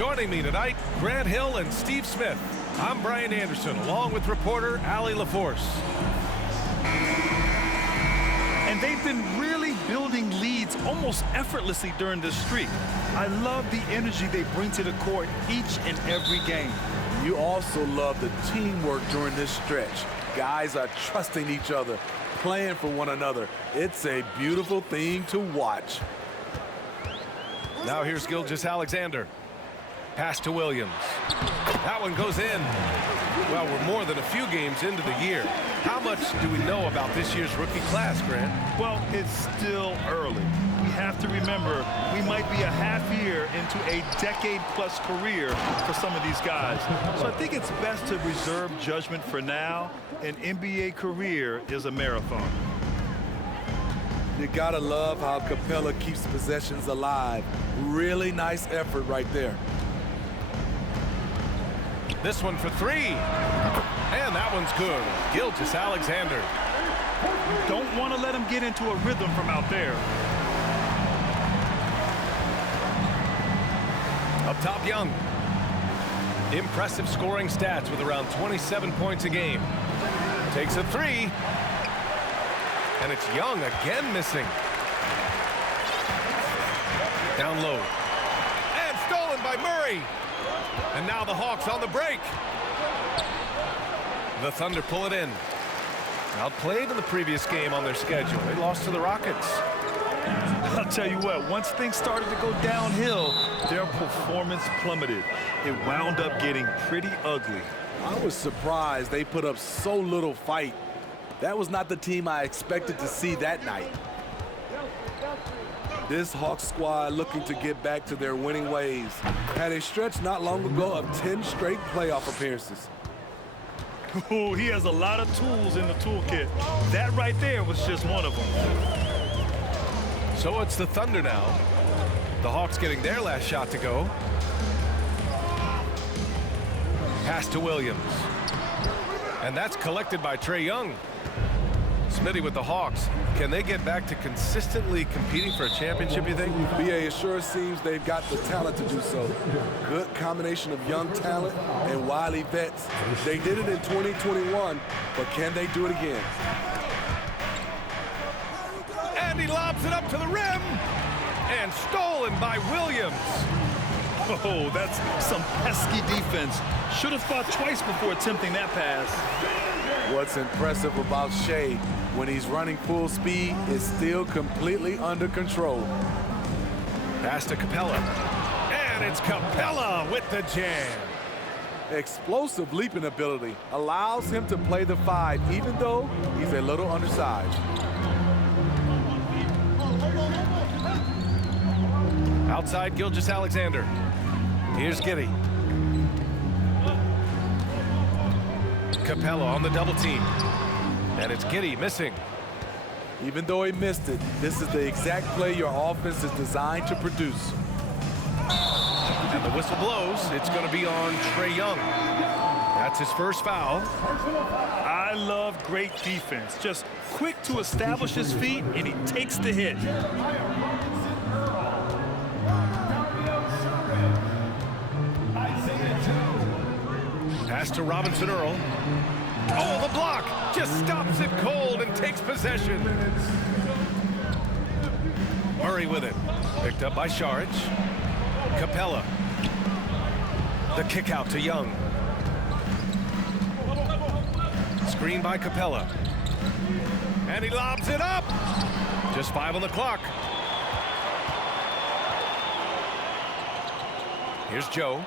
Joining me tonight, Grant Hill and Steve Smith. I'm Brian Anderson, along with reporter Allie LaForce. And they've been really building leads almost effortlessly during this streak. I love the energy they bring to the court each and every game. You also love the teamwork during this stretch. Guys are trusting each other, playing for one another. It's a beautiful thing to watch. Now here's Gilgeous-Alexander. Pass to Williams. That one goes in. Well, we're more than a few games into the year. How much do we know about this year's rookie class, Grant? Well, it's still early. We have to remember we might be a half year into a decade-plus career for some of these guys. So I think it's best to reserve judgment for now. An NBA career is a marathon. You gotta love how Capella keeps possessions alive. Really nice effort right there. This one for three. And that one's good. Gilgeous-Alexander. Don't want to let him get into a rhythm from out there. Up top, Young. Impressive scoring stats with around 27 points a game. Takes a three. And it's Young again missing. Down low. And stolen by Murray. And now the Hawks on the break. The Thunder pull it in. Outplayed in the previous game on their schedule. They lost to the Rockets. I'll tell you what, once things started to go downhill, their performance plummeted. It wound up getting pretty ugly. I was surprised they put up so little fight. That was not the team I expected to see that night. This Hawks squad looking to get back to their winning ways. Had a stretch not long ago of 10 straight playoff appearances. Oh, he has a lot of tools in the toolkit. That right there was just one of them. So it's the Thunder now. The Hawks getting their last shot to go. Pass to Williams. And that's collected by Trae Young. Smitty with the Hawks. Can they get back to consistently competing for a championship, you think? BA, it sure seems they've got the talent to do so. Good combination of young talent and wily vets. They did it in 2021, but can they do it again? And he lobs it up to the rim. And stolen by Williams. Oh, that's some pesky defense. Should have thought twice before attempting that pass. What's impressive about Shai when he's running full speed is still completely under control. Pass to Capella. And it's Capella with the jam. Explosive leaping ability allows him to play the 5 even though he's a little undersized. Outside Gilgeous-Alexander. Here's Giddey. Capella on the double team. And it's Giddey missing. Even though he missed it, this is the exact play your offense is designed to produce. And the whistle blows. It's going to be on Trae Young. That's his first foul. I love great defense. Just quick to establish his feet, and he takes the hit. Pass to Robinson Earl. Oh, the block just stops it cold and takes possession. Murray with it. Picked up by Shai. Capella. The kick out to Young. Screen by Capella. And he lobs it up. Just 5 on the clock. Here's Joe.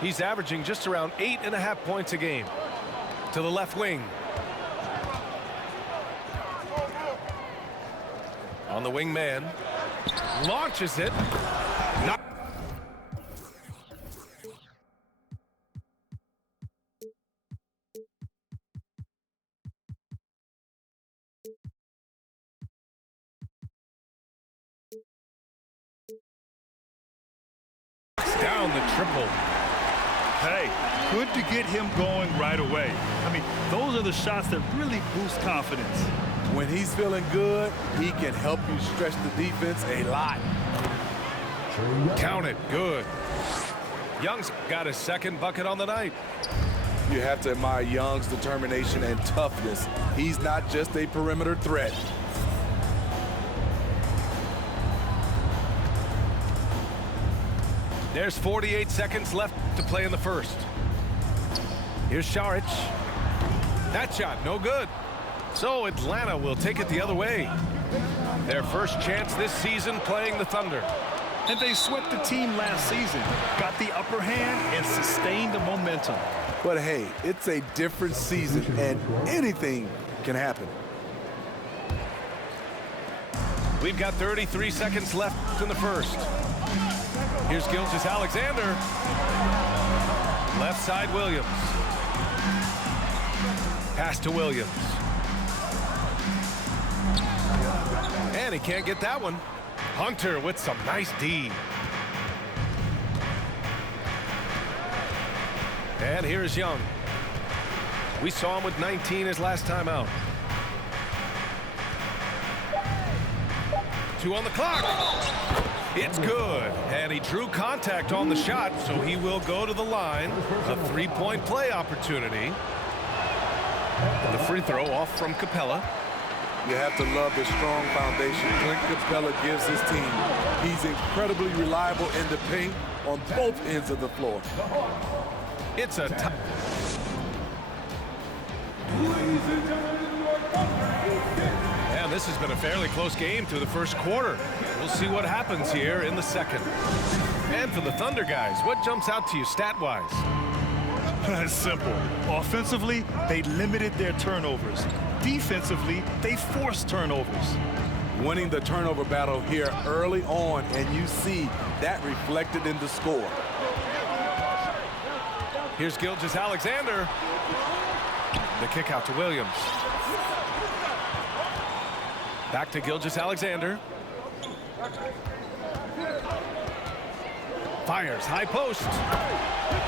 He's averaging just around 8.5 points a game. To the left wing. On the wing man. Launches it. Not down the triple. Hey, good to get him going right away. I mean, those are the shots that really boost confidence. When he's feeling good, he can help you stretch the defense a lot. Count it. Good. Young's got his second bucket on the night. You have to admire Young's determination and toughness. He's not just a perimeter threat. There's 48 seconds left to play in the first. Here's Shai. That shot, no good. So Atlanta will take it the other way. Their first chance this season playing the Thunder. And they swept the team last season, got the upper hand, and sustained the momentum. But hey, it's a different season, and anything can happen. We've got 33 seconds left in the first. Here's Gilgeous-Alexander. Left side, Williams. Pass to Williams. And he can't get that one. Hunter with some nice D. And here's Young. We saw him with 19 his last time out. 2 on the clock. It's good. And he drew contact on the shot, so he will go to the line. A 3-point play opportunity. The free throw off from Capella. You have to love the strong foundation Clint Capella gives his team. He's incredibly reliable in the paint on both ends of the floor. It's a tie. And this has been a fairly close game through the first quarter. We'll see what happens here in the second. And for the Thunder guys, what jumps out to you stat-wise? It's simple. Offensively, they limited their turnovers. Defensively, they forced turnovers. Winning the turnover battle here early on, and you see that reflected in the score. Here's Gilgeous-Alexander. The kick out to Williams. Back to Gilgeous-Alexander. Fires, high post.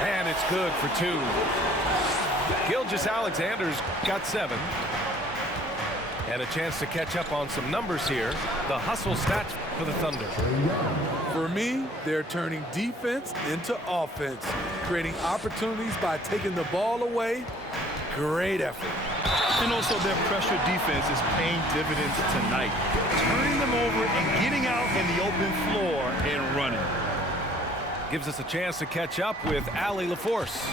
And it's good for 2. Gilgeous-Alexander's got 7. And a chance to catch up on some numbers here. The hustle stats for the Thunder. For me, they're turning defense into offense, creating opportunities by taking the ball away. Great effort. And also their pressure defense is paying dividends tonight, turning them over and getting out in the open floor and running. Gives us a chance to catch up with Allie LaForce.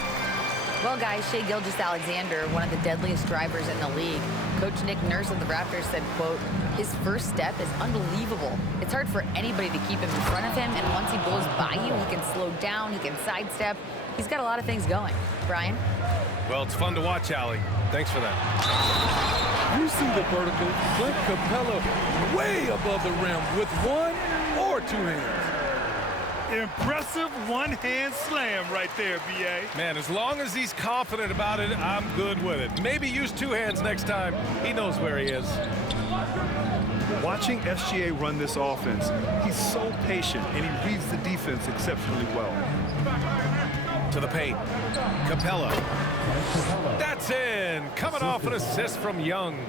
Well, guys, Shai Gilgeous-Alexander, one of the deadliest drivers in the league. Coach Nick Nurse of the Raptors said, quote, his first step is unbelievable. It's hard for anybody to keep him in front of him, and once he blows by you, he can slow down, he can sidestep. He's got a lot of things going. Brian? Well, it's fun to watch, Allie. Thanks for that. You see the vertical, Clint Capella way above the rim with 1 or 2 hands. Impressive one-hand slam right there, B.A. Man, as long as he's confident about it, I'm good with it. Maybe use 2 hands next time. He knows where he is. Watching SGA run this offense, he's so patient, and he reads the defense exceptionally well. To the paint. Capella. That's in. Coming off an assist from Young.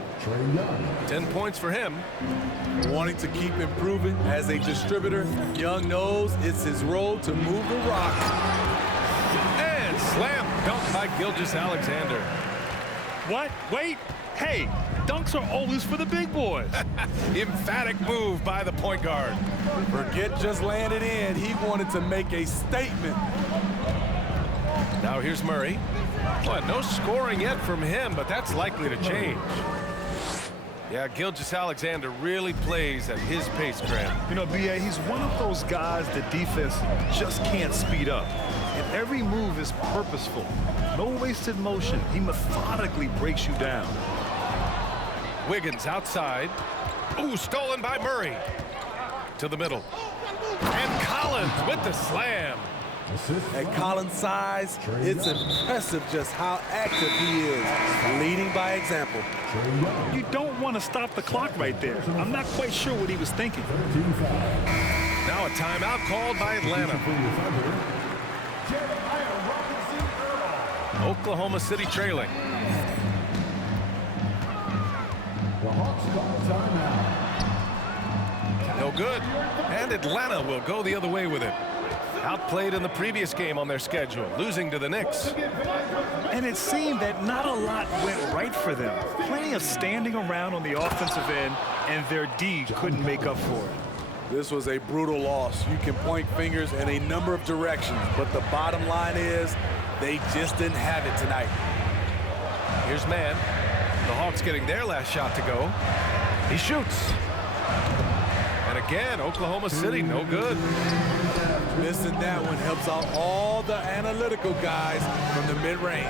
10 points for him. Wanting to keep improving as a distributor, Young knows it's his role to move the rock. And slam dunk by Gilgeous-Alexander. What? Wait. Hey, dunks are always for the big boys. Emphatic move by the point guard. Forget just laying it in. He wanted to make a statement. Now here's Murray. Well, no scoring yet from him, but that's likely to change. Yeah, Gilgeous-Alexander really plays at his pace, Graham. You know, B.A., he's one of those guys the defense just can't speed up. And every move is purposeful. No wasted motion. He methodically breaks you down. Wiggins outside. Ooh, stolen by Murray. To the middle. And Collins with the slam. At Collins' size, it's impressive just how active he is, leading by example. You don't want to stop the clock right there. I'm not quite sure what he was thinking. Now a timeout called by Atlanta. Oklahoma City trailing. No good. And Atlanta will go the other way with it. Outplayed in the previous game on their schedule, losing to the Knicks. And it seemed that not a lot went right for them. Plenty of standing around on the offensive end, and their D couldn't make up for it. This was a brutal loss. You can point fingers in a number of directions, but the bottom line is they just didn't have it tonight. Here's man. The Hawks getting their last shot to go. He shoots. And again, Oklahoma City, no good. Missing that one helps out all the analytical guys from the mid-range.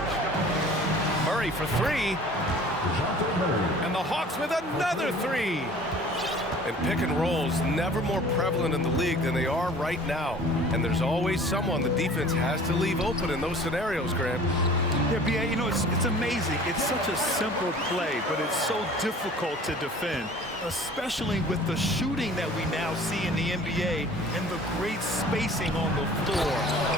Murray for three. And the Hawks with another three. And pick and rolls never more prevalent in the league than they are right now. And there's always someone the defense has to leave open in those scenarios, Grant. Yeah, B.A., you know, it's amazing. It's such a simple play, but it's so difficult to defend, especially with the shooting that we now see in the NBA and the great spacing on the floor.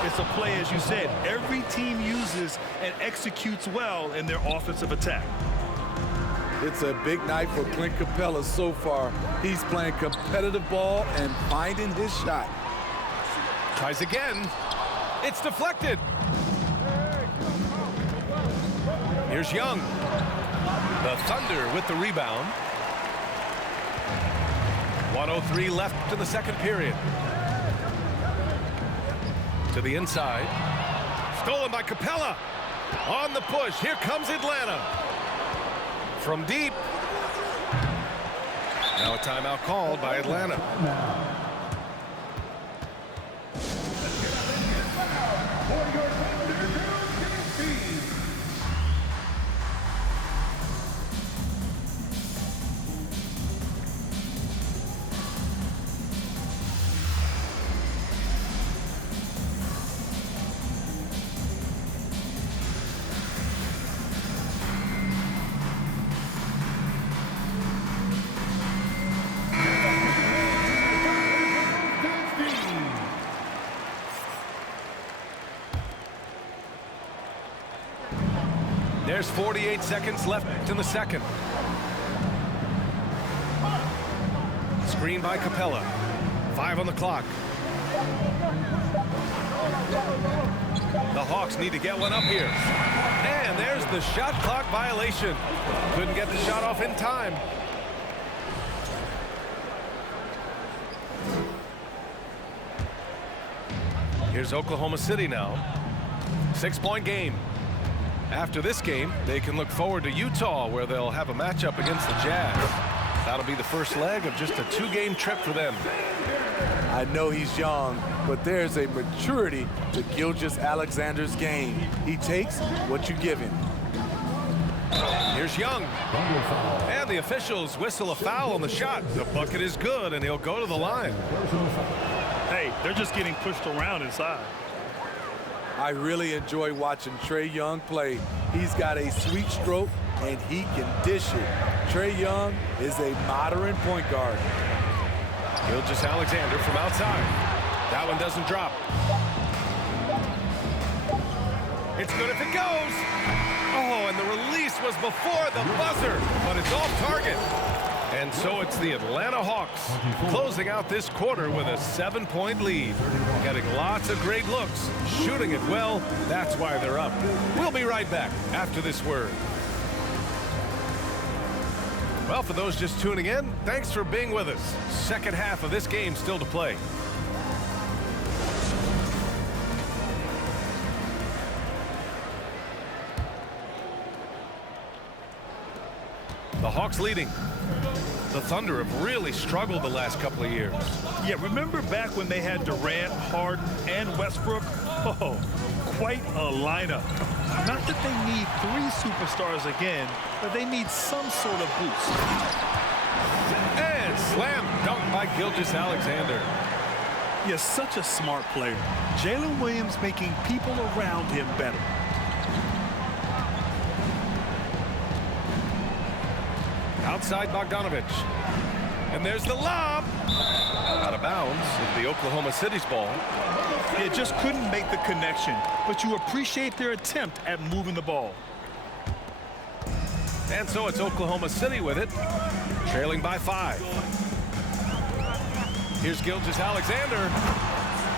It's a play, as you said, every team uses and executes well in their offensive attack. It's a big night for Clint Capella so far. He's playing competitive ball and finding his shot. Tries again. It's deflected. Here's Young. The Thunder with the rebound. 1:03 left in the second period. To the inside. Stolen by Capella. On the push. Here comes Atlanta. From deep. Now a timeout called by Atlanta. There's 48 seconds left in the second. Screen by Capella. 5 on the clock. The Hawks need to get one up here. And there's the shot clock violation. Couldn't get the shot off in time. Here's Oklahoma City now. 6-point game. After this game, they can look forward to Utah, where they'll have a matchup against the Jazz. That'll be the first leg of just a 2-game trip for them. I know he's young, but there's a maturity to Gilgeous-Alexander's game. He takes what you give him. Here's Young. And the officials whistle a foul on the shot. The bucket is good, and he'll go to the line. Hey, they're just getting pushed around inside. I really enjoy watching Trae Young play. He's got a sweet stroke, and he can dish it. Trae Young is a modern point guard. Gilgeous-Alexander from outside. That one doesn't drop. It's good if it goes. Oh, and the release was before the buzzer, but it's off target. And so it's the Atlanta Hawks closing out this quarter with a 7-point lead. Getting lots of great looks, shooting it well. That's why they're up. We'll be right back after this word. Well, for those just tuning in, thanks for being with us. Second half of this game still to play. The Hawks leading. The Thunder have really struggled the last couple of years. Yeah, remember back when they had Durant, Harden, and Westbrook? Oh, quite a lineup. Not that they need 3 superstars again, but they need some sort of boost. And slam dunk by Gilgeous-Alexander. Yes, such a smart player. Jalen Williams making people around him better. Outside Bogdanovich. And there's the lob. Out of bounds is the Oklahoma City's ball. It just couldn't make the connection, but you appreciate their attempt at moving the ball. And so it's Oklahoma City with it, trailing by 5. Here's Gilgeous-Alexander.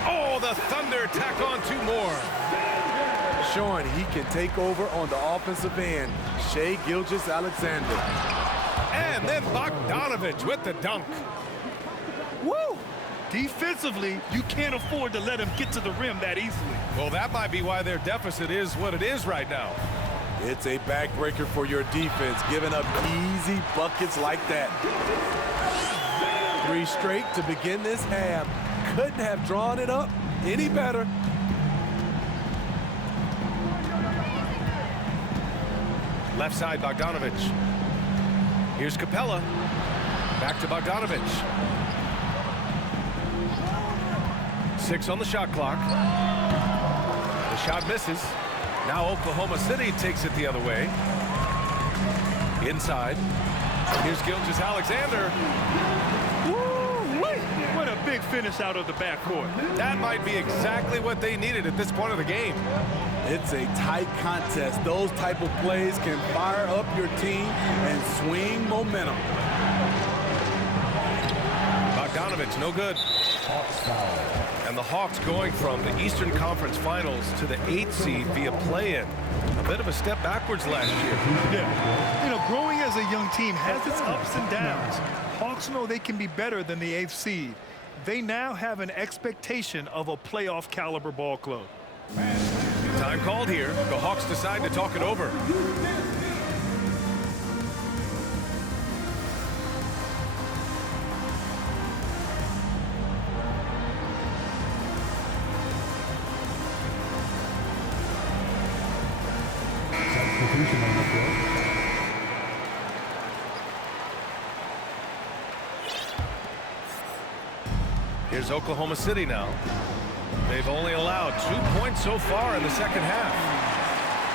Oh, the Thunder tack on 2 more. Showing he can take over on the offensive end. Shai Gilgeous-Alexander. And then Bogdanovich with the dunk. Woo! Defensively, you can't afford to let him get to the rim that easily. Well, that might be why their deficit is what it is right now. It's a backbreaker for your defense, giving up easy buckets like that. 3 straight to begin this half. Couldn't have drawn it up any better. Left side, Bogdanovich. Here's Capella. Back to Bogdanovich. 6 on the shot clock. The shot misses. Now Oklahoma City takes it the other way. Inside. Here's Gilgeous-Alexander. Woo-wee! What a big finish out of the backcourt. That might be exactly what they needed at this point of the game. It's a tight contest. Those type of plays can fire up your team and swing momentum. Bogdanovich, no good. And the Hawks going from the Eastern Conference Finals to the 8th seed via play-in. A bit of a step backwards last year. Yeah. You know, growing as a young team has its ups and downs. Hawks know they can be better than the 8th seed. They now have an expectation of a playoff caliber ball club. Time called here. The Hawks decide to talk it over. Here's Oklahoma City now. They've only allowed 2 points so far in the second half.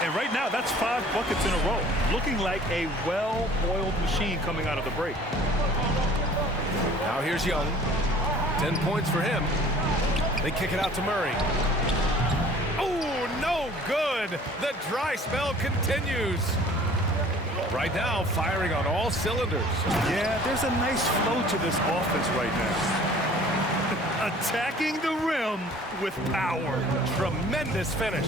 And right now, that's 5 buckets in a row. Looking like a well-oiled machine coming out of the break. Now here's Young. 10 points for him. They kick it out to Murray. Oh, no good. The dry spell continues. Right now, firing on all cylinders. Yeah, there's a nice flow to this offense right now. Attacking the rim with power. Tremendous finish.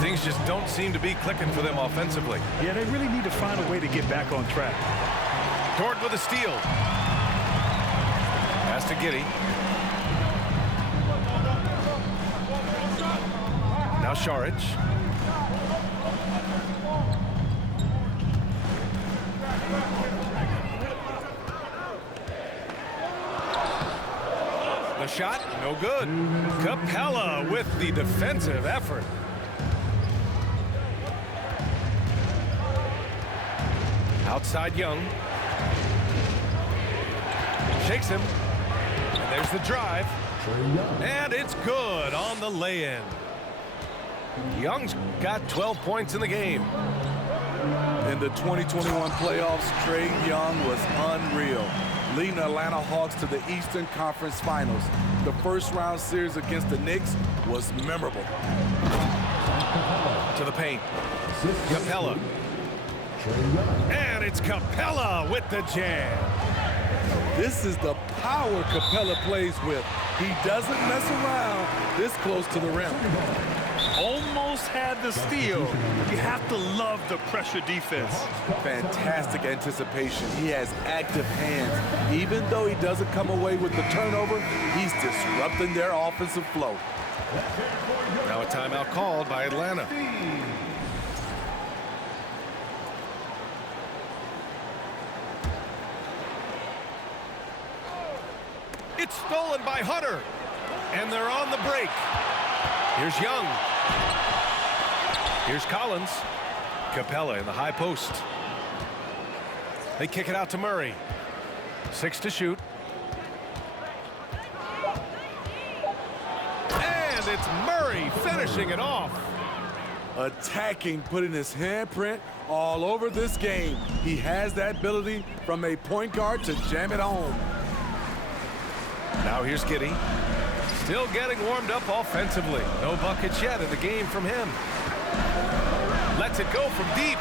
Things just don't seem to be clicking for them offensively. Yeah, they really need to find a way to get back on track. Dort with a steal. Pass to Giddey. Now Šarić. The shot, no good. Capella with the defensive effort. Outside Young. Shakes him. And there's the drive. And it's good on the lay-in. Young's got 12 points in the game. In the 2021 playoffs, Trae Young was unreal, leading the Atlanta Hawks to the Eastern Conference Finals. The first-round series against the Knicks was memorable. To the paint. Capella. And it's Capella with the jam. This is the power Capella plays with. He doesn't mess around this close to the rim. Almost had the steal. You have to love the pressure defense. Fantastic anticipation. He has active hands. Even though he doesn't come away with the turnover, he's disrupting their offensive flow. Now a timeout called by Atlanta. It's stolen by Hunter. And they're on the break. Here's Young. Here's Collins. Capella in the high post. They kick it out to Murray. 6 to shoot. And it's Murray finishing it off. Attacking, putting his handprint all over this game. He has that ability from a point guard to jam it home. Now here's Giddey. Still getting warmed up offensively. No buckets yet in the game from him. Lets it go from deep.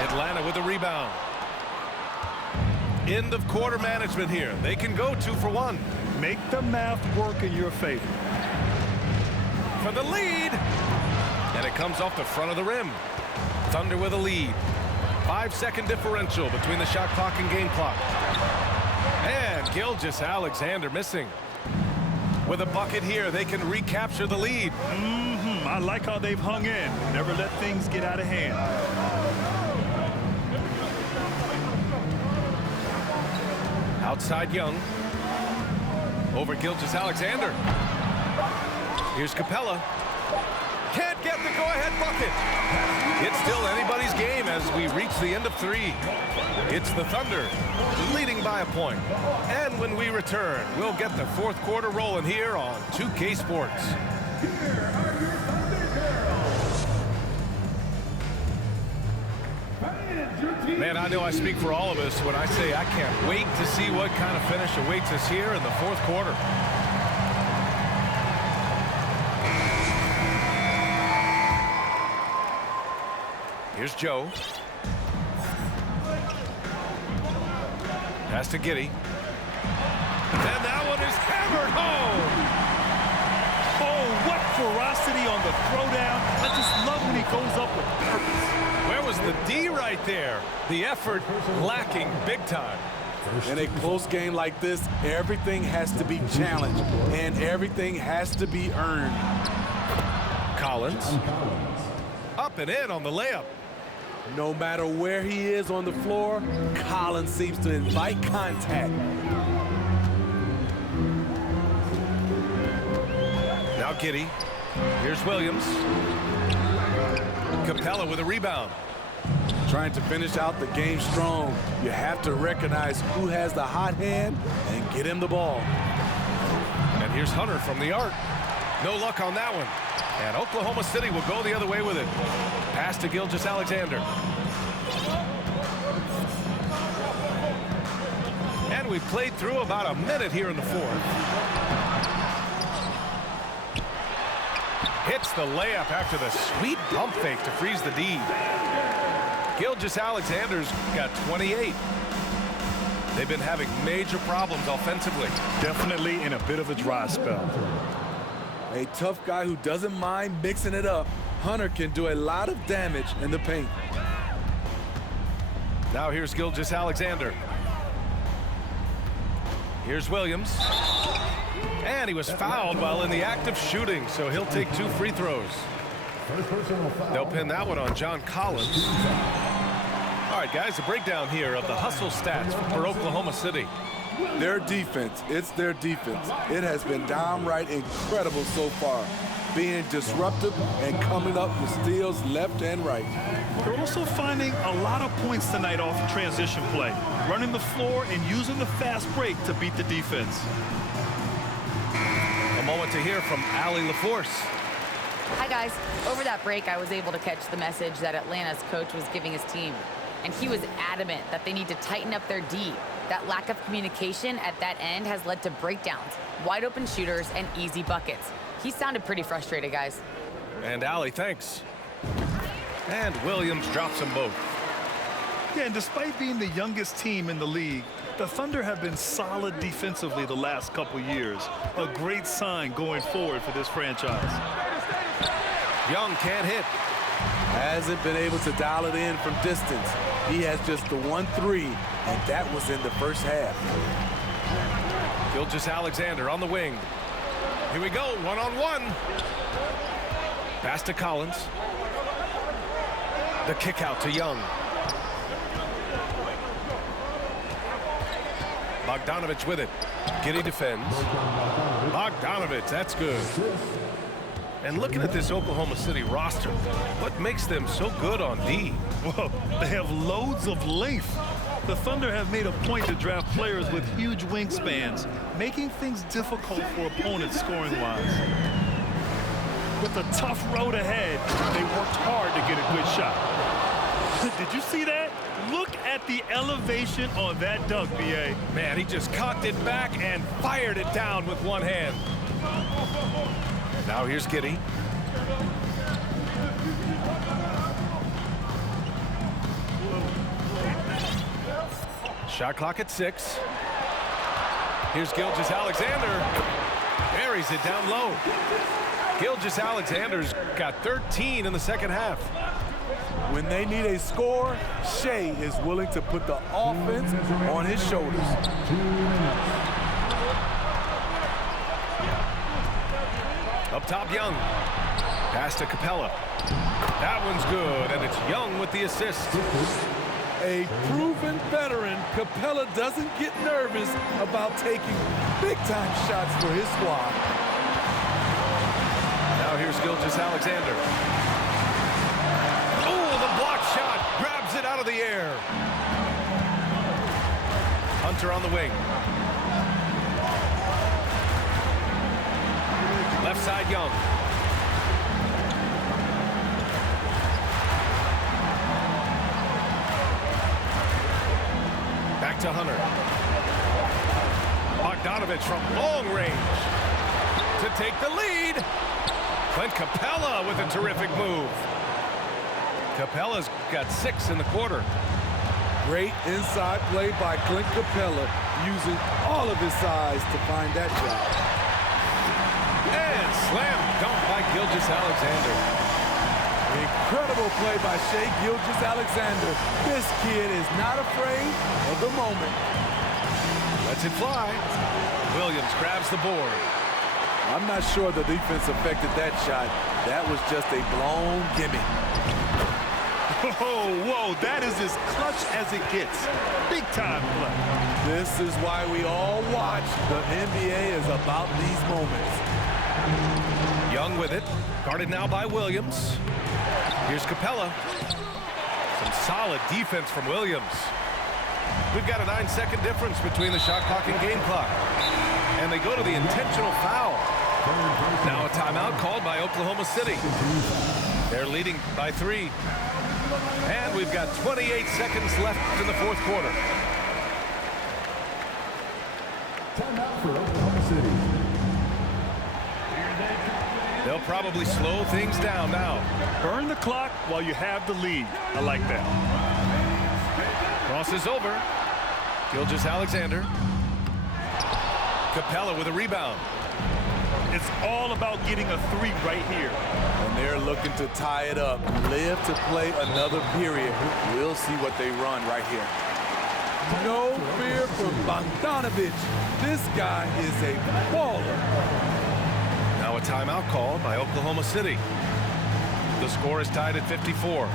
Atlanta with the rebound. end of quarter management here. They can go 2 for 1. Make the math work in your favor. For the lead. And it comes off the front of the rim. Thunder with a lead. 5-second differential between the shot clock and game clock. And Gilgeous-Alexander missing. With a bucket here, they can recapture the lead. I like how they've hung in. Never let things get out of hand. Outside Young. Over Gilgeous-Alexander. Here's Capella. Can't get the go-ahead bucket. It's still anybody's game as we reach the end of 3. It's the Thunder leading by a point. And when we return, we'll get the 4th quarter rolling here on 2K Sports. Man, I know I speak for all of us when I say I can't wait to see what kind of finish awaits us here in the 4th quarter. Here's Joe. Pass to Giddey. And that one is hammered home. Oh, what ferocity on the throwdown. I just love when he goes up with purpose. Where was the D right there? The effort lacking big time. In a close game like this, everything has to be challenged, and everything has to be earned. Collins. Up and in on the layup. No matter where he is on the floor, Collins seems to invite contact. Now Giddey. Here's Williams. Capella with a rebound. Trying to finish out the game strong, you have to recognize who has the hot hand and get him the ball. And here's Hunter from the arc. No luck on that one. And Oklahoma City will go the other way with it. Pass to Gilgeous-Alexander. And we've played through about a minute here in the 4th. Hits the layup after the sweet pump fake to freeze the D. Gilgeous-Alexander's got 28. They've been having major problems offensively. Definitely in a bit of a dry spell. A tough guy who doesn't mind mixing it up. Hunter can do a lot of damage in the paint. Now here's Gilgeous-Alexander. Here's Williams. And he was fouled while in the act of shooting, so he'll take 2 free throws. They'll pin that one on John Collins. All right, guys, a breakdown here of the hustle stats for Oklahoma City. Their defense, it's their defense. It has been downright incredible so far, being disruptive and coming up with steals left and right. They're also finding a lot of points tonight off transition play, running the floor and using the fast break to beat the defense. A moment to hear from Allie LaForce. Hi, guys. Over that break, I was able to catch the message that Atlanta's coach was giving his team. And he was adamant that they need to tighten up their D. That lack of communication at that end has led to breakdowns, wide open shooters, and easy buckets. He sounded pretty frustrated, guys. And Allie, thanks. And Williams drops them both. Yeah, and despite being the youngest team in the league, the Thunder have been solid defensively the last couple years. A great sign going forward for this franchise. Young can't hit. Hasn't been able to dial it in from distance. He has just the 1 3, and that was in the first half. Gilgeous-Alexander on the wing. Here we go, one-on-one. Pass to Collins. The kick out to Young. Bogdanovich with it. Giddey defends. Bogdanovich, that's good. And looking at this Oklahoma City roster, what makes them so good on D? Well, they have loads of length. The Thunder have made a point to draft players with huge wingspans, making things difficult for opponents scoring-wise. With a tough road ahead, they worked hard to get a good shot. Did you see that? Look at the elevation on that dunk, B.A. Man, he just cocked it back and fired it down with one hand. Now here's Giddey. Shot clock at 6. Here's Gilgeous-Alexander. Buries it down low. Gilgeous-Alexander's got 13 in the second half. When they need a score, Shai is willing to put the offense on his shoulders. Up top, Young. Pass to Capella. That one's good, and it's Young with the assist. A proven veteran, Capella doesn't get nervous about taking big-time shots for his squad. Now here's Gilgeous-Alexander. Oh, the block shot. Grabs it out of the air. Hunter on the wing. Left side, Young. Back to Hunter. Bogdanovich from long range to take the lead. Clint Capella with a terrific move. Capella's got 6 in the quarter. Great inside play by Clint Capella, using all of his size to find that shot. And slam dunk by Gilgeous-Alexander. Incredible play by Shai Gilgeous-Alexander. This kid is not afraid of the moment. Lets it fly. Williams grabs the board. I'm not sure the defense affected that shot. That was just a blown gimme. Oh, whoa, that is as clutch as it gets. Big time play. This is why we all watch. The NBA is about these moments. Young with it. Guarded now by Williams. Here's Capella. Some solid defense from Williams. We've got a 9-second difference between the shot clock and game clock. And they go to the intentional foul. Now a timeout called by Oklahoma City. They're leading by 3. And we've got 28 seconds left in the fourth quarter. Timeout for Oklahoma City. They'll probably slow things down now. Burn the clock while you have the lead. I like that. Crosses over. Gilgeous-Alexander. Capella with a rebound. It's all about getting a 3 right here. And they're looking to tie it up. Live to play another period. We'll see what they run right here. No fear from Bogdanovich. This guy is a baller. Now a timeout called by Oklahoma City. The score is tied at 54.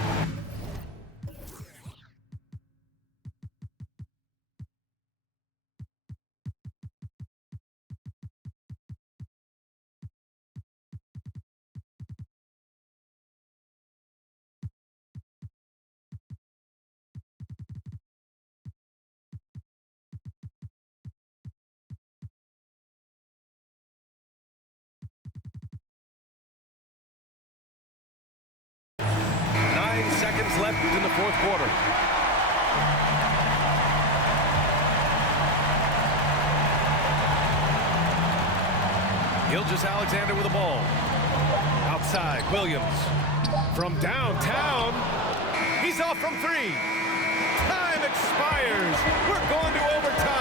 Seconds left in the fourth quarter. Gilgeous-Alexander with the ball. Outside, Williams. From downtown, he's off from 3. Time expires. We're going to overtime.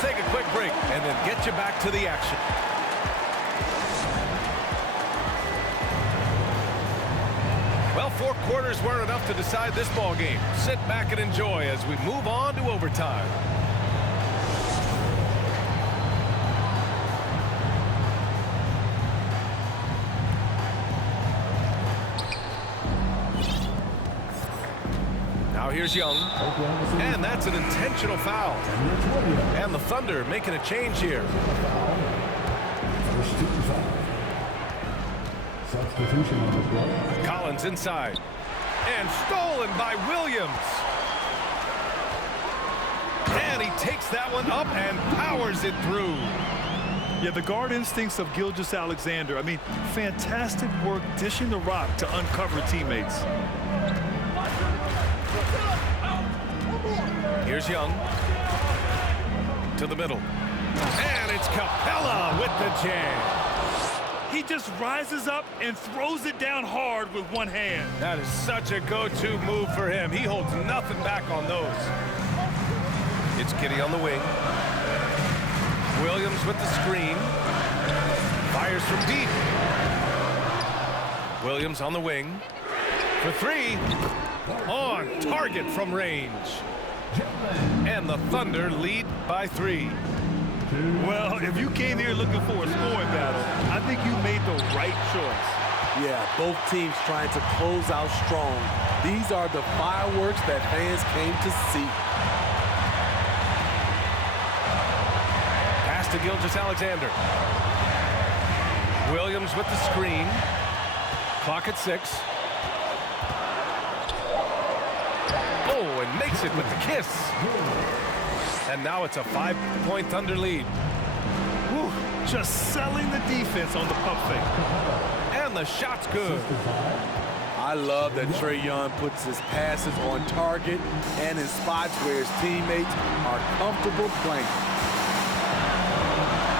Take a quick break and then get you back to the action. Well, 4 quarters weren't enough to decide this ball game. Sit back and enjoy as we move on to overtime. Now here's Young, and that's an intentional foul. And the Thunder making a change here. Substitution on the play. Collins inside, and stolen by Williams. And he takes that one up and powers it through. Yeah, the guard instincts of Gilgeous-Alexander. I mean, fantastic work dishing the rock to uncover teammates. Here's Young. To the middle. And it's Capella with the jam. He just rises up and throws it down hard with one hand. That is such a go-to move for him. He holds nothing back on those. It's Kitty on the wing. Williams with the screen. Fires from deep. Williams on the wing. For three. On target from range. And the Thunder lead by 3. Well, if you came here looking for a scoring battle, I think you made the right choice. Yeah, both teams trying to close out strong. These are the fireworks that fans came to see. Pass to Gilgeous-Alexander. Williams with the screen. Clock at 6. Oh, and makes it with the kiss. And now it's a 5-point Thunder lead. Whew, just selling the defense on the pump fake. And the shot's good. I love that Trae Young puts his passes on target and in spots where his teammates are comfortable playing.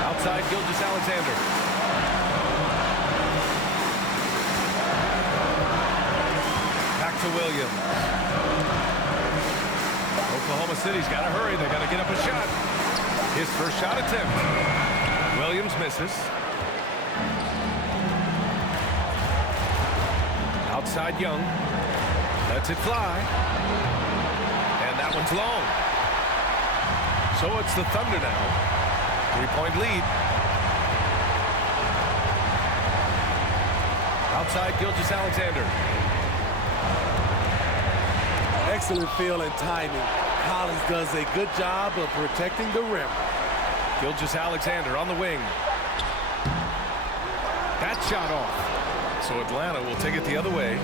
Outside Gilgeous-Alexander. Back to Williams. Oklahoma City's got to hurry. They got to get up a shot. His first shot attempt. Williams misses. Outside Young. Lets it fly. And that one's long. So it's the Thunder now. 3-point lead. Outside Gilgeous-Alexander. Excellent feel and timing. Collins does a good job of protecting the rim. Gilgeous-Alexander on the wing. That shot off. So Atlanta will take it the other way.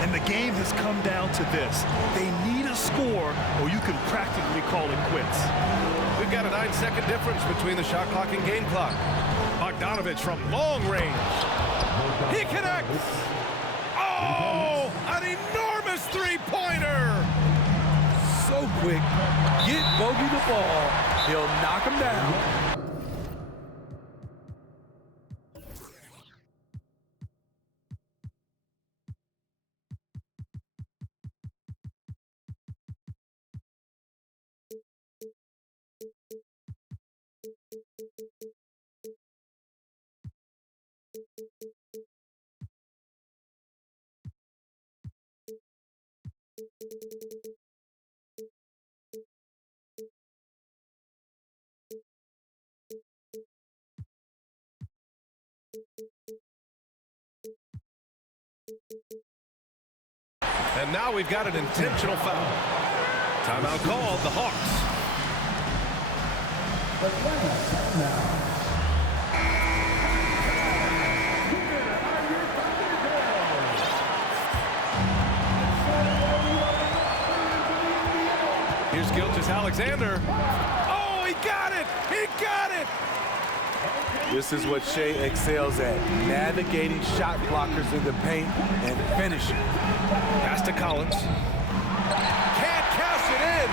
And the game has come down to this. They need a score or you can practically call it quits. We've got a 9-second difference between the shot clock and game clock. Bogdanovich from long range. He connects. Oh, an enormous three-pointer. So quick, get Bogey the ball, he'll knock him down. And now we've got an intentional foul. Timeout called, the Hawks. Here's Gilgeous-Alexander. Oh, he got it! He got it! This is what Shai excels at, navigating shot blockers in the paint and finishing. Pass to Collins. Can't cash it in!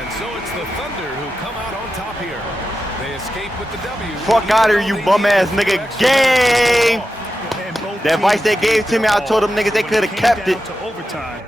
And so it's the Thunder who come out on top here. They escape with the W. Fuck out of here, you bum-ass nigga. Game! That advice they gave to me, I told them niggas they could have kept it. To overtime.